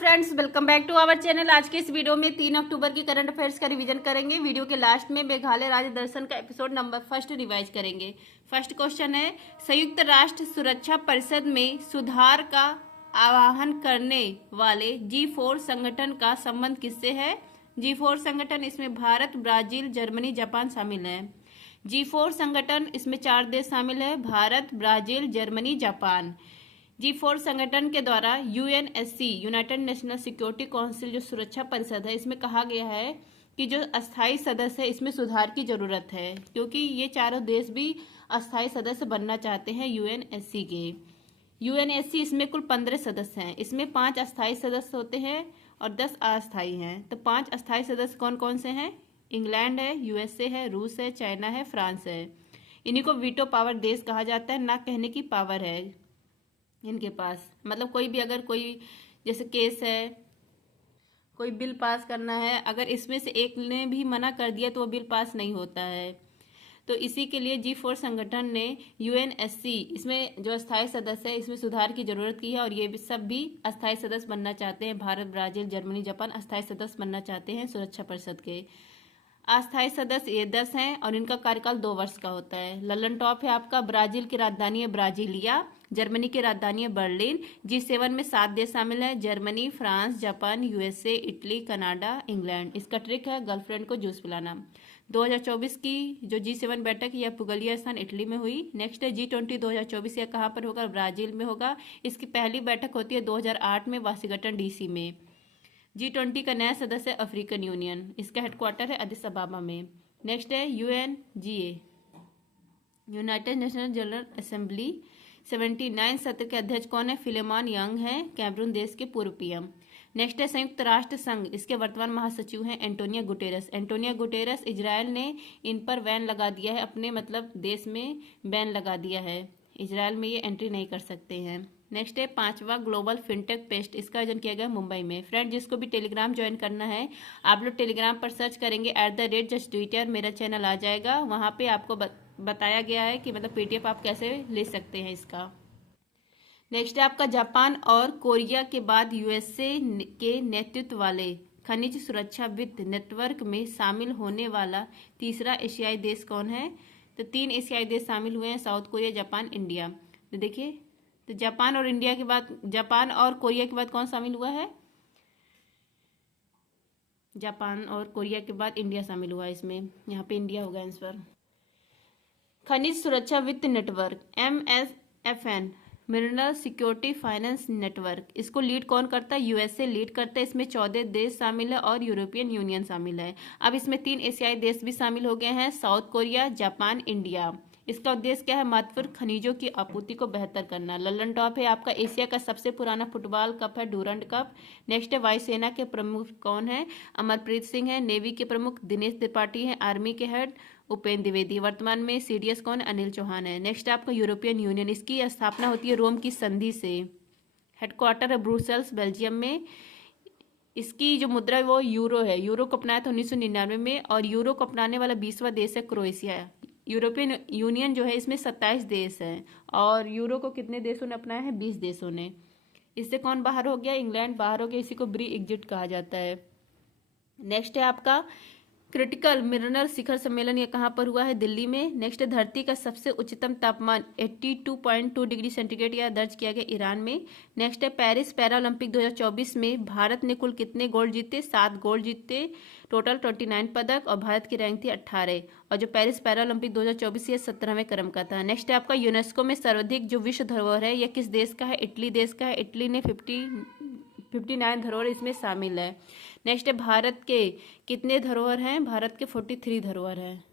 Friends, welcome back to our channel. आज के इस वीडियो में 3 अक्टूबर की करंट अफेयर्स का रिवीजन करेंगे। वीडियो के लास्ट में मेघालय राज्य दर्शन का एपिसोड नंबर फर्स्ट रिवाइज करेंगे। फर्स्ट क्वेश्चन है, संयुक्त राष्ट्र सुरक्षा परिषद में सुधार का आह्वान करने वाले G4 संगठन का संबंध किससे है? G4 संगठन, इसमें भारत, ब्राजील, जर्मनी, जापान शामिल है। G4 संगठन, इसमें 4 देश शामिल है, Bharat, Brazil, Germany, Japan. G4 संगठन के द्वारा UNSC United national security council जो सुरक्षा परिषद है, इसमें कहा गया है कि जो अस्थायी सदस्य है इसमें सुधार की जरूरत है, क्योंकि ये चारों देश भी अस्थायी सदस्य बनना चाहते हैं UNSC के। UNSC इसमें कुल 15 सदस्य हैं, इसमें 5 अस्थायी सदस्य होते हैं और 10 अस्थायी हैं। तो 5 अस्थायी सदस्य कौन कौन से हैं? इंग्लैंड है, USA है, रूस है, चाइना है, फ्रांस है। इन्हीं को वीटो पावर देश कहा जाता है, ना कहने की पावर है इनके पास। मतलब कोई भी अगर कोई जैसे केस है, कोई बिल पास करना है, अगर इसमें से एक ने भी मना कर दिया तो वो बिल पास नहीं होता है। तो इसी के लिए G4 संगठन ने UNSC इसमें जो अस्थायी सदस्य है इसमें सुधार की जरूरत की है और ये भी सब भी अस्थायी सदस्य बनना चाहते हैं। भारत, ब्राजील, जर्मनी, जापान अस्थायी सदस्य बनना चाहते हैं सुरक्षा परिषद के। अस्थायी सदस्य ये 10 हैं और इनका कार्यकाल 2 वर्ष का होता है। ललन टॉप है आपका, ब्राजील की राजधानी है ब्राजीलिया, जर्मनी की राजधानी है बर्लिन। G7 में 7 देश शामिल हैं, Germany, France, Japan, USA, Italy, Canada, England. इसका ट्रिक है गर्लफ्रेंड को जूस पिलाना। 2024 की जो G7 बैठक यह पुगलियास्तान इटली में हुई। नेक्स्ट है G20 2024, यह कहाँ पर होगा? ब्राजील में होगा। इसकी पहली बैठक होती है 2008 में वाशिंगटन DC में। G20 का नया सदस्य अफ्रीकन यूनियन, इसका हेडक्वार्टर है अदिस अबाबा में। नेक्स्ट है UNGA United national general assembly 79 सत्र के अध्यक्ष कौन है? फिलेमॉन यंग है, कैमरून देश के पूर्व PM। नेक्स्ट है संयुक्त राष्ट्र संघ, इसके वर्तमान महासचिव हैं Antonio Guterres. Antonio Guterres, Israel ने इन पर बैन लगा दिया है, अपने मतलब देश में बैन लगा दिया है, इजरायल में ये एंट्री नहीं कर सकते हैं। नेक्स्ट है 5वां ग्लोबल फिनटेक फेस्ट, इसका आयोजन किया गया मुंबई में। फ्रेंड, जिसको भी टेलीग्राम ज्वाइन करना है, आप लोग टेलीग्राम पर सर्च करेंगे @justtwitter, मेरा चैनल आ जाएगा। वहाँ पे आपको बताया गया है कि मतलब PDF आप कैसे ले सकते हैं इसका। नेक्स्ट है आपका जापान और कोरिया के बाद USA के नेतृत्व वाले खनिज सुरक्षा वित्त नेटवर्क में शामिल होने वाला तीसरा एशियाई देश कौन है? तो 3 एशियाई देश शामिल हुए हैं, साउथ कोरिया, जापान, इंडिया। तो देखिए, तो जापान और इंडिया के बाद, जापान और कोरिया के बाद कौन शामिल हुआ है? जापान और कोरिया के बाद इंडिया शामिल हुआ है इसमें, यहाँ पे इंडिया होगा आंसर। खनिज सुरक्षा वित्त network MSFN, mineral security finance network, इसको लीड कौन करता है? USA लीड करता है। इसमें 14 देश शामिल है और यूरोपियन यूनियन शामिल है। अब इसमें 3 एशियाई देश भी शामिल हो गए हैं, साउथ कोरिया, जापान, इंडिया। इसका उद्देश्य क्या है? महत्वपूर्ण खनिजों की आपूर्ति को बेहतर करना। ललन टॉप है आपका, एशिया का सबसे पुराना फुटबॉल कप है डूरंड कप। नेक्स्ट है वायुसेना के प्रमुख कौन है? अमरप्रीत सिंह है। नेवी के प्रमुख दिनेश त्रिपाठी हैं। आर्मी के हेड उपेंद्र द्विवेदी। वर्तमान में CDS कौन? अनिल चौहान है। नेक्स्ट आपका यूरोपियन यूनियन, इसकी स्थापना होती है रोम की संधि से। हेडक्वार्टर है ब्रुसेल्स, बेल्जियम में। इसकी जो मुद्रा है वो यूरो है। यूरो को अपनाया था 1999 में और यूरो को अपनाने वाला 20वां देश है क्रोएशिया। यूरोपियन यूनियन जो है इसमें 27 देश हैं और यूरो को कितने देशों ने अपनाया है? 20 देशों ने। इससे कौन बाहर हो गया? इंग्लैंड बाहर हो गया। इसी को ब्री एग्जिट कहा जाता है। नेक्स्ट है आपका क्रिटिकल मिनरल शिखर सम्मेलन, ये कहाँ पर हुआ है? दिल्ली में। नेक्स्ट धरती का सबसे उच्चतम तापमान 82.2 डिग्री सेंटीग्रेड यह दर्ज किया गया ईरान में। नेक्स्ट है पेरिस पैरालंपिक 2024 में भारत ने कुल कितने गोल्ड जीते? 7 गोल्ड जीते, टोटल 29 पदक, और भारत की रैंक थी 18। और जो पेरिस पैरालंपिक 2024 ये 17वें क्रम का था। नेक्स्ट है आपका यूनेस्को में सर्वाधिक जो विश्व धरोहर है, यह किस देश का है? इटली देश का है। इटली ने 59 धरोहर इसमें शामिल है। नेक्स्ट है भारत के कितने धरोहर हैं? भारत के 43 धरोहर हैं।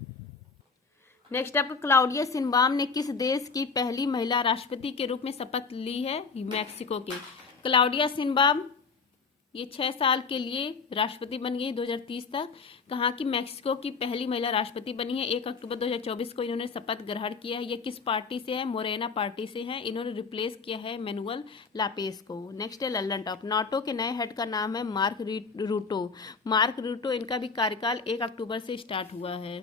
नेक्स्ट आपका क्लाउडिया शिनबाम ने किस देश की पहली महिला राष्ट्रपति के रूप में शपथ ली है? मैक्सिको के। क्लाउडिया शिनबाम ये 6 साल के लिए राष्ट्रपति बन गई 2030 तक। कहाँ की? मैक्सिको की पहली महिला राष्ट्रपति बनी है। 1 अक्टूबर 2024 को इन्होंने शपथ ग्रहण किया है। ये किस पार्टी से है? मोरेना पार्टी से है। इन्होंने रिप्लेस किया है मैनुअल लापेस को। नेक्स्ट है ललन टॉप, नाटो के नए हेड का नाम है मार्क रूटो। मार्क रूटो, इनका भी कार्यकाल 1 अक्टूबर से स्टार्ट हुआ है,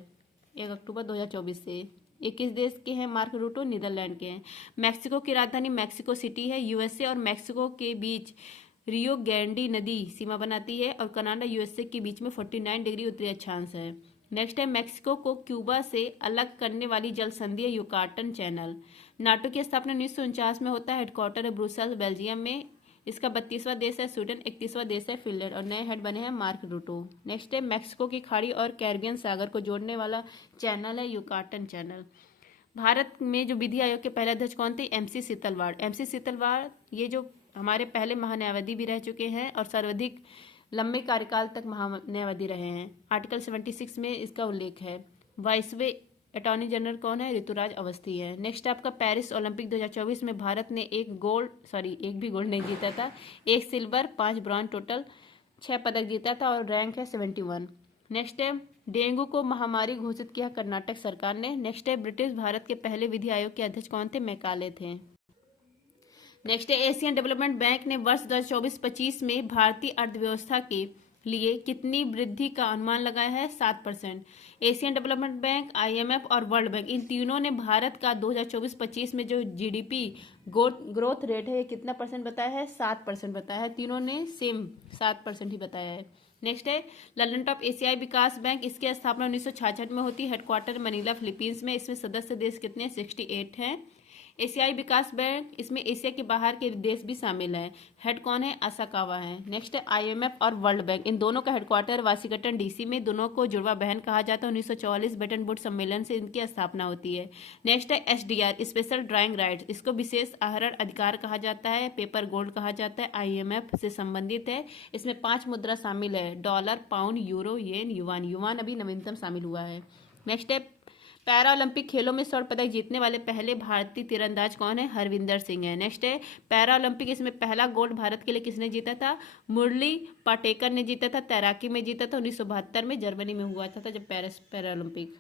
1 अक्टूबर 2024 से। ये किस देश के हैं? मार्क रूटो नीदरलैंड के हैं। मैक्सिको की राजधानी मैक्सिको सिटी है। USA और मैक्सिको के बीच रियो ग्रैंडी नदी सीमा बनाती है और कनाडा यूएसए के बीच में 49 डिग्री उत्तरी अक्षांश है। नेक्स्ट है मैक्सिको को क्यूबा से अलग करने वाली जल संधि है युकाटन चैनल। नाटो की स्थापना 1949 में होता है। हेडक्वार्टर है ब्रुसेल्स बेल्जियम में। इसका 32वां देश है स्वीडन, 31वां देश है फिनलैंड और नए हेड बने हैं मार्क रूटो। नेक्स्ट है मैक्सिको की खाड़ी और कैरिबियन सागर को जोड़ने वाला चैनल है युकाटन चैनल। भारत में जो विधि आयोग के पहले अध्यक्ष कौन थे? एमसी सीतलवाड़। एमसी सीतलवाड़ ये जो हमारे पहले महान्यायवादी भी रह चुके हैं और सर्वाधिक लंबे कार्यकाल तक महान्यायवादी रहे हैं। आर्टिकल 76 में इसका उल्लेख है। वाइसवे अटॉर्नी जनरल कौन है? ऋतुराज अवस्थी है। नेक्स्ट आपका पेरिस ओलंपिक 2024 में भारत ने एक भी गोल्ड नहीं जीता था, 1 सिल्वर 5 ब्रॉन्ज, टोटल 6 पदक जीता था और रैंक है 71। नेक्स्ट है डेंगू को महामारी घोषित किया कर्नाटक सरकार ने। नेक्स्ट है ब्रिटिश भारत के पहले विधि आयोग के अध्यक्ष कौन थे? मैकाले थे। नेक्स्ट है एशियन डेवलपमेंट बैंक ने वर्ष 2024-25 में भारतीय अर्थव्यवस्था के लिए कितनी वृद्धि का अनुमान लगाया है? 7%। एशियन डेवलपमेंट बैंक, आईएमएफ और वर्ल्ड बैंक इन तीनों ने भारत का 2024-25 में जो जीडीपी ग्रोथ रेट है कितना परसेंट बताया है? 7% बताया है। तीनों ने सेम 7% ही बताया है। नेक्स्ट है लंदन टॉप एशियाई विकास बैंक। इसकी स्थापना 1966 में होती है। हेडक्वार्टर मनीला फिलीपींस में। इसमें सदस्य देश कितने? 68 हैं। एशियाई विकास बैंक, इसमें एशिया के बाहर के देश भी शामिल हैं। हेड कौन है? असाकावा है। नेक्स्ट है आईएमएफ और वर्ल्ड बैंक, इन दोनों का हेडक्वार्टर वाशिंगटन डीसी में। दोनों को जुड़वा बहन कहा जाता है। 1944 ब्रेटन वुड्स सम्मेलन से इनकी स्थापना होती है। नेक्स्ट है एसडीआर, स्पेशल ड्राइंग राइट्स। इसको विशेष आहरण अधिकार कहा जाता है, पेपर गोल्ड कहा जाता है, आईएमएफ से संबंधित है। इसमें 5 मुद्रा शामिल है, डॉलर, पाउंड, यूरो, येन, युवान। युवान अभी नवीनतम शामिल हुआ है। नेक्स्ट है पैरा ओलंपिक खेलों में स्वर्ण पदक जीतने वाले पहले भारतीय तीरंदाज कौन है? हरविंदर सिंह है। नेक्स्ट है पैरा ओलंपिक, इसमें पहला गोल्ड भारत के लिए किसने जीता था? मुरली पाटेकर ने जीता था। तैराकी में जीता था। 1972 में जर्मनी में हुआ था जब पेरिस पैरा ओलंपिक।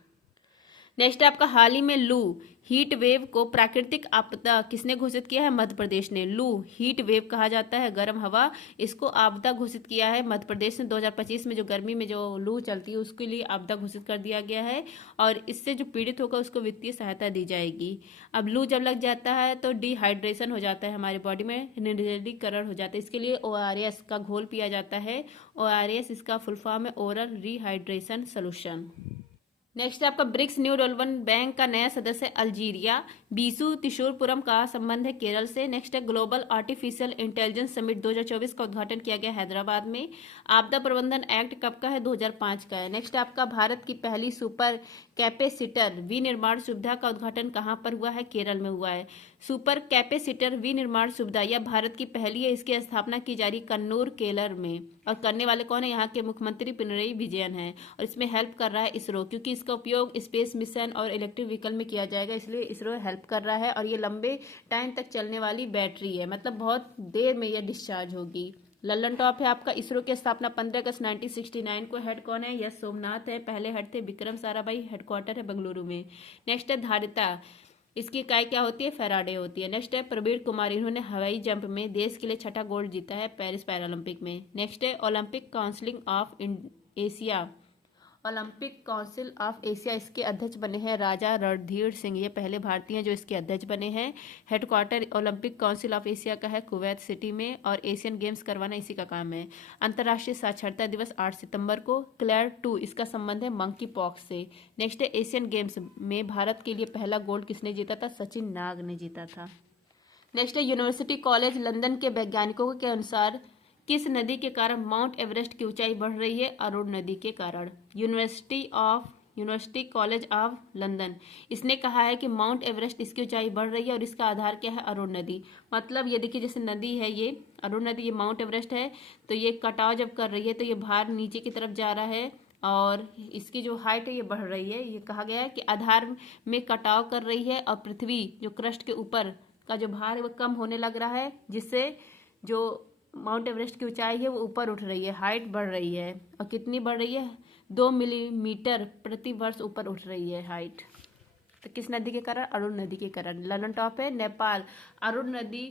नेक्स्ट है आपका हाल ही में लू हीट वेव को प्राकृतिक आपदा किसने घोषित किया है? मध्य प्रदेश ने। लू हीट वेव कहा जाता है गर्म हवा, इसको आपदा घोषित किया है मध्य प्रदेश ने। 2025 में जो गर्मी में जो लू चलती है उसके लिए आपदा घोषित कर दिया गया है और इससे जो पीड़ित होगा उसको वित्तीय सहायता दी जाएगी। अब लू जब लग जाता है तो डिहाइड्रेशन हो जाता है, हमारी बॉडी में निर्जलीकरण हो जाता है। इसके लिए ORS का घोल पिया जाता है। ORS इसका फुल फॉर्म है ओरल रिहाइड्रेशन सोल्यूशन। नेक्स्ट है आपका ब्रिक्स न्यू डेवलपमेंट बैंक का नया सदस्य अल्जीरिया। बीसू तिशोरपुरम का संबंध है केरल से। नेक्स्ट है ग्लोबल आर्टिफिशियल इंटेलिजेंस समिट 2024 का उद्घाटन किया गया हैदराबाद में। आपदा प्रबंधन एक्ट कब का है? 2005 का है। नेक्स्ट आपका भारत की पहली सुपर कैपेसिटर विनिर्माण सुविधा का उद्घाटन कहाँ पर हुआ है? केरल में हुआ है। सुपर कैपेसिटर विनिर्माण सुविधा यह भारत की पहली है। इसकी स्थापना की जा रही कन्नूर केरल में और करने वाले कौन है? यहाँ के मुख्यमंत्री पिनरई विजयन है और इसमें हेल्प कर रहा है इसरो, क्योंकि इसका उपयोग स्पेस मिशन और इलेक्ट्रिक व्हीकल में किया जाएगा, इसलिए इसरो हेल्प कर रहा है। और ये लंबे टाइम तक चलने वाली बैटरी है, मतलब बहुत देर में यह डिस्चार्ज होगी। लल्लन टॉप है आपका। इसरो की स्थापना 15 अगस्त 1969 को। हेड कौन है? यस सोमनाथ है। पहले हेड थे विक्रम साराभाई। हेडक्वार्टर है बेंगलुरु में। नेक्स्ट है धारिता, इसकी इकाई क्या होती है? फैराडे होती है। नेक्स्ट है प्रवीण कुमार, इन्होंने हवाई जंप में देश के लिए 6ठा गोल्ड जीता है पेरिस पैरालंपिक में। नेक्स्ट है Olympic council of Asia. Olympic council of Asia, इसके अध्यक्ष बने हैं राजा रणधीर सिंह। ये पहले भारतीय हैं जो इसके अध्यक्ष बने हैं। Headquarter Olympic council of Asia का है कुवैत सिटी में और एशियन गेम्स करवाना इसी का काम है। अंतर्राष्ट्रीय साक्षरता दिवस 8 सितंबर को। क्लेयर 2, इसका संबंध है मंकी पॉक्स से। नेक्स्ट है एशियन गेम्स में भारत के लिए पहला गोल्ड किसने जीता था? सचिन नाग ने जीता था। नेक्स्ट है यूनिवर्सिटी कॉलेज लंदन के वैज्ञानिकों के अनुसार किस नदी के कारण माउंट एवरेस्ट की ऊंचाई बढ़ रही है? अरुण नदी के कारण। यूनिवर्सिटी कॉलेज ऑफ लंदन, इसने कहा है कि माउंट एवरेस्ट इसकी ऊंचाई बढ़ रही है और इसका आधार क्या है? अरुण नदी। मतलब ये देखिए जैसे नदी है ये अरुण नदी, ये माउंट एवरेस्ट है, तो ये कटाव जब कर रही है तो ये भार नीचे की तरफ जा रहा है और इसकी जो हाइट है ये बढ़ रही है। ये कहा गया है कि आधार में कटाव कर रही है और पृथ्वी जो क्रस्ट के ऊपर का जो भार है वो कम होने लग रहा है, जिससे जो माउंट एवरेस्ट की ऊंचाई है वो ऊपर उठ रही है, हाइट बढ़ रही है। और कितनी बढ़ रही है? 2 मिलीमीटर प्रति वर्ष ऊपर उठ रही है हाइट। तो किस नदी के कारण? अरुण नदी के कारण। ललन टॉप है नेपाल। अरुण नदी,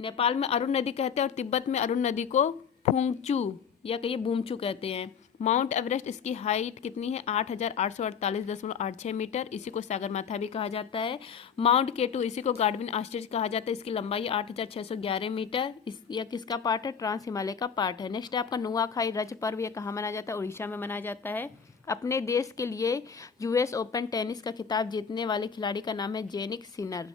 नेपाल में अरुण नदी कहते हैं और तिब्बत में अरुण नदी को फुंगचू या कहिए बूमचू कहते हैं। माउंट एवरेस्ट, इसकी हाइट कितनी है? 8,848.86 मीटर, इसी को सागरमाथा भी कहा जाता है। माउंट केटू, इसी को गार्डविन ऑस्ट्रिच कहा जाता है, इसकी लंबाई 8,611 मीटर। यह किसका पार्ट है? ट्रांस हिमालय का पार्ट है। नेक्स्ट है आपका नुआखाई रज पर्व, यह कहाँ मनाया जाता है? उड़ीसा में मनाया जाता है। अपने देश के लिए यूएस ओपन टेनिस का खिताब जीतने वाले खिलाड़ी का नाम है जेनिक सिनर।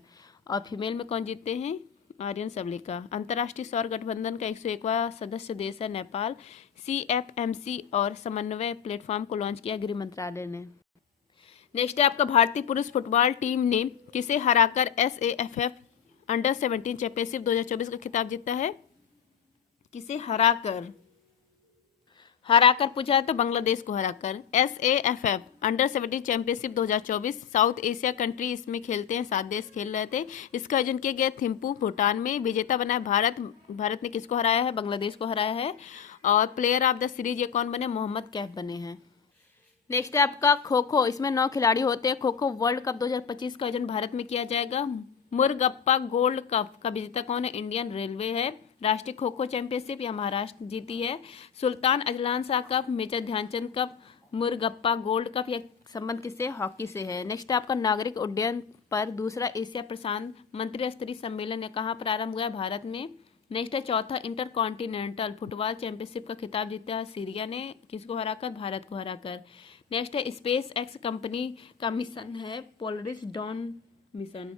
और फीमेल में कौन जीतते हैं? आर्यन सबलेका। अंतर्राष्ट्रीय सौर गठबंधन का 101वां सदस्य देश है नेपाल। CFMC और समन्वय प्लेटफॉर्म को लॉन्च किया गृह मंत्रालय ने। नेक्स्ट है आपका भारतीय पुरुष फुटबॉल टीम ने किसे हराकर SAFF अंडर-17 चैंपियनशिप 2024 का खिताब जीता है? किसे हराकर पूछा है तो बांग्लादेश को हराकर। SAFF under-17 championship 2024 south Asia country इसमें खेलते हैं, 7 देश खेल रहे थे। इसका आयोजन किया गया थिम्पू भूटान में। विजेता बना है भारत। भारत ने किसको हराया है? बांग्लादेश को हराया है। और प्लेयर ऑफ द सीरीज ये कौन बने? मोहम्मद कैफ बने हैं। नेक्स्ट है आपका खो खो, इसमें 9 खिलाड़ी होते हैं। खो खो वर्ल्ड कप 2025 का आयोजन भारत में किया जाएगा। मुरगप्पा गोल्ड कप का विजेता कौन है? इंडियन रेलवे है। राष्ट्रीय खो खो चैंपियनशिप या महाराष्ट्र जीती है। Sultan Azlan Shah cup, Major Dhyan Chand cup, Murugappa gold cup, यह संबंध किससे? हॉकी से है। नेक्स्ट है आपका नागरिक उड्डयन पर दूसरा एशिया प्रशांत मंत्री स्तरीय सम्मेलन कहाँ प्रारंभ हुआ है? भारत में। नेक्स्ट है चौथा इंटर कॉन्टिनेंटल फुटबॉल चैंपियनशिप का खिताब जीता है सीरिया ने, किसको हराकर? भारत को हराकर। नेक्स्ट है स्पेस एक्स कंपनी का मिशन है Polaris don mission,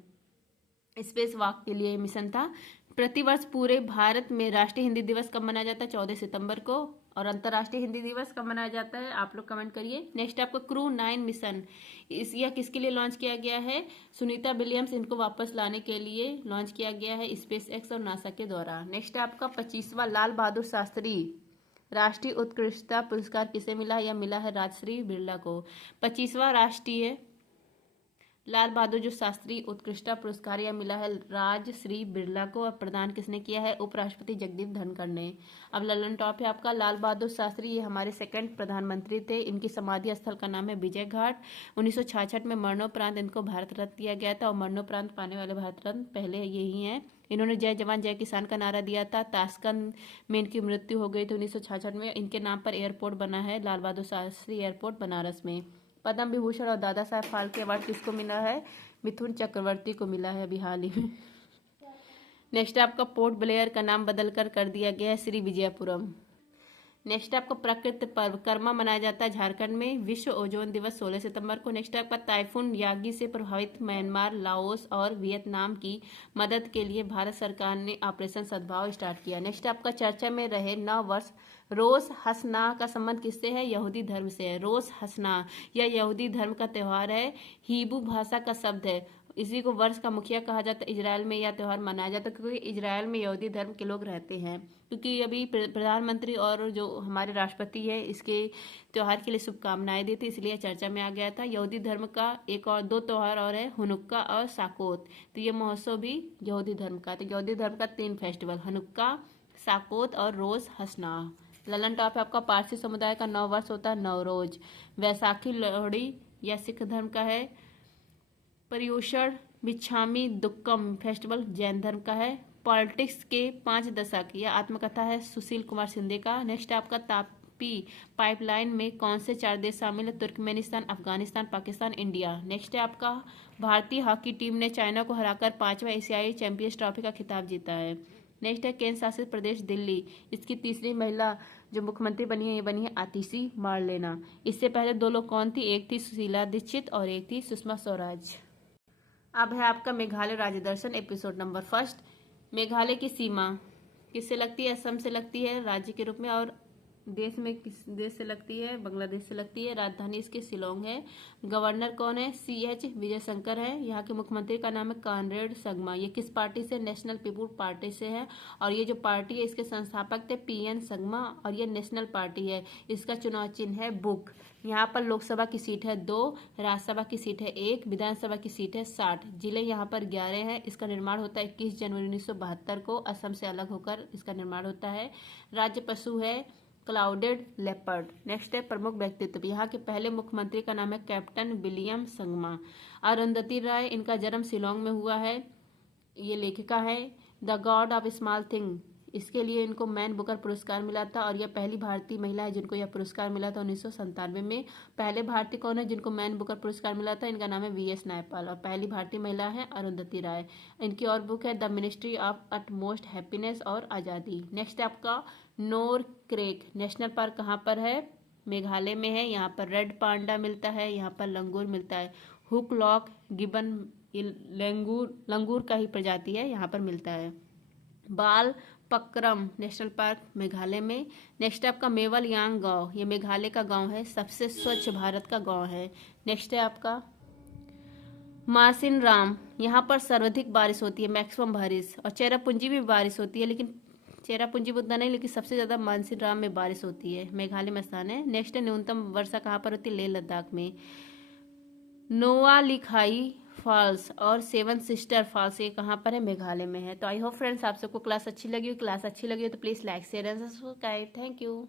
space walk के लिए मिशन था। प्रतिवर्ष पूरे भारत में राष्ट्रीय हिंदी दिवस कब मनाया जाता है? 14 सितंबर को। और अंतर्राष्ट्रीय हिंदी दिवस कब मनाया जाता है? आप लोग कमेंट करिए। नेक्स्ट आपका क्रू 9 मिशन, यह किसके लिए लॉन्च किया गया है? सुनीता विलियम्स, इनको वापस लाने के लिए लॉन्च किया गया है स्पेस एक्स और नासा के द्वारा। नेक्स्ट आपका 25वां लाल बहादुर शास्त्री राष्ट्रीय उत्कृष्टता पुरस्कार किसे मिला है? यह मिला है राजश्री बिरला को। 25वां राष्ट्रीय लाल बहादुर जो शास्त्री उत्कृष्टता पुरस्कार यह मिला है राजश्री बिरला को। और प्रदान किसने किया है? उपराष्ट्रपति जगदीप धनखड़ ने। अब ललन टॉप है आपका लाल बहादुर शास्त्री, ये हमारे सेकंड प्रधानमंत्री थे। इनकी समाधि स्थल का नाम है विजय घाट। 1966 में मरणोपरांत इनको भारत रत्न दिया गया था और मरणोपरांत पाने वाले भारत रत्न पहले यही हैं। इन्होंने जय जवान जय किसान का नारा दिया था। ताशकंद में इनकी मृत्यु हो गई थी 1966 में। इनके नाम पर एयरपोर्ट बना है लाल बहादुर शास्त्री एयरपोर्ट बनारस में। पद्म विभूषण और दादा साहब फाल्के अवार्ड किसको मिला है? मिथुन चक्रवर्ती को मिला है अभी हाल ही में। नेक्स्ट आपका पोर्ट ब्लेयर का नाम बदलकर कर दिया गया है श्री विजयपुरम। नेक्स्ट आपका प्रकृति पर्व कर्मा मनाया जाता है झारखंड में। विश्व ओजोन दिवस 16 सितंबर को। नेक्स्ट आपका टाइफून यागी से प्रभावित म्यांमार, लाओस और वियतनाम की मदद के लिए भारत सरकार ने ऑपरेशन सद्भाव स्टार्ट किया। नेक्स्ट आपका चर्चा में रहे नव वर्ष रोश हसना का संबंध किससे है? यहूदी धर्म से है। रोश हसना यह यहूदी धर्म का त्यौहार है, हिब्रू भाषा का शब्द है। इसी को वर्ष का मुखिया कहा जाता है। इजराइल में यह त्यौहार मनाया जाता है क्योंकि इजराइल में यहूदी धर्म के लोग रहते हैं। क्योंकि अभी प्रधानमंत्री और जो हमारे राष्ट्रपति है इसके त्यौहार के लिए शुभकामनाएं दी थी, इसलिए चर्चा में आ गया था। यहूदी धर्म का एक और 2 त्यौहार और है, हुनुक्का और साकोत। तो ये महोत्सव भी यहूदी धर्म का। तो यहूदी धर्म का 3 फेस्टिवल, हुनुक्का, साकोत और रोज हसना। ललन टॉप है आपका पारसी समुदाय का नव वर्ष होता है नवरोज। वैसाखी लोहड़ी या सिख धर्म का है। पर्युषण मिच्छामी दुक्कम फेस्टिवल जैन धर्म का है। पॉलिटिक्स के 5 दशक यह आत्मकथा है सुशील कुमार शिंदे का। नेक्स्ट आपका तापी पाइपलाइन में कौन से 4 देश शामिल है? Turkmenistan, Afghanistan, Pakistan, India. Next है आपका भारतीय हॉकी टीम ने चाइना को हराकर 5वां एशियाई चैंपियंस ट्रॉफी का खिताब जीता है। नेक्स्ट है केंद्र शासित प्रदेश दिल्ली, इसकी तीसरी महिला जो मुख्यमंत्री बनी है ये बनी है आतिशी मारलेना। इससे पहले 2 लोग कौन थी? एक थी सुशीला दीक्षित और एक थी सुषमा स्वराज। अब है आपका मेघालय राज्य दर्शन एपिसोड नंबर 1। मेघालय की सीमा किससे लगती है? असम से लगती है राज्य के रूप में। और देश में किस देश से लगती है? बांग्लादेश से लगती है। राजधानी इसकी शिलोंग है। गवर्नर कौन है? CH विजय शंकर है। यहाँ के मुख्यमंत्री का नाम है कॉनरेड संगमा। ये किस पार्टी से? नेशनल पीपुल पार्टी से है। और ये जो पार्टी है इसके संस्थापक थे PN संगमा और ये नेशनल पार्टी है। इसका चुनाव चिन्ह है बुक। यहाँ पर लोकसभा की सीट है 2, राज्यसभा की सीट है 1, विधानसभा की सीट है 60। जिले यहाँ पर 11 है। इसका निर्माण होता है 21 जनवरी 1972 को। असम से अलग होकर इसका निर्माण होता है। राज्य पशु है क्लाउडेड लेपर्ड। नेक्स्ट है प्रमुख व्यक्तित्व। यहाँ के पहले मुख्यमंत्री का नाम है कैप्टन विलियम संगमा। अरुंधति राय, इनका जन्म शिलोंग में हुआ है। ये लेखिका है। The God of small thing इसके लिए इनको मैन बुकर पुरस्कार मिला था और यह पहली भारतीय महिला है जिनको यह पुरस्कार मिला था 1997 में। पहले भारतीय कौन है जिनको मैन बुकर पुरस्कार मिला था? इनका नाम है वीएस नायपाल। और पहली भारतीय महिला है अरुंधति राय। इनकी और बुक है the ministry of utmost happiness और आज़ादी। नेक्स्ट है आपका नोर क्रेक नेशनल पार्क कहाँ पर है? मेघालय में है। यहाँ पर रेड पांडा मिलता है, यहाँ पर लंगूर मिलता है। हुक लॉक गिबन लंगूर का ही प्रजाति है, यहाँ पर मिलता है। बाल पक्रम नेशनल पार्क मेघालय में। नेक्स्ट है आपका मेवल यांग गांव, ये मेघालय का गांव है, सबसे स्वच्छ भारत का गांव है। नेक्स्ट है आपका मासिन राम, यहाँ पर सर्वाधिक बारिश होती है, मैक्सिमम बारिश। और चेरापूंजी भी बारिश होती है, लेकिन चेरापूंजी उतना नहीं, लेकिन सबसे ज़्यादा मानसिन राम में बारिश होती है, मेघालय में स्थान है। नेक्स्ट है न्यूनतम वर्षा कहाँ पर होती है? लेह लद्दाख में। नोवालिखाई फॉल्स और सेवन सिस्टर फॉल्स ये कहाँ पर है? मेघालय में है। तो आई होप फ्रेंड्स आप सबको क्लास अच्छी लगी हो। क्लास अच्छी लगी हो तो please like share and subscribe. Thank you.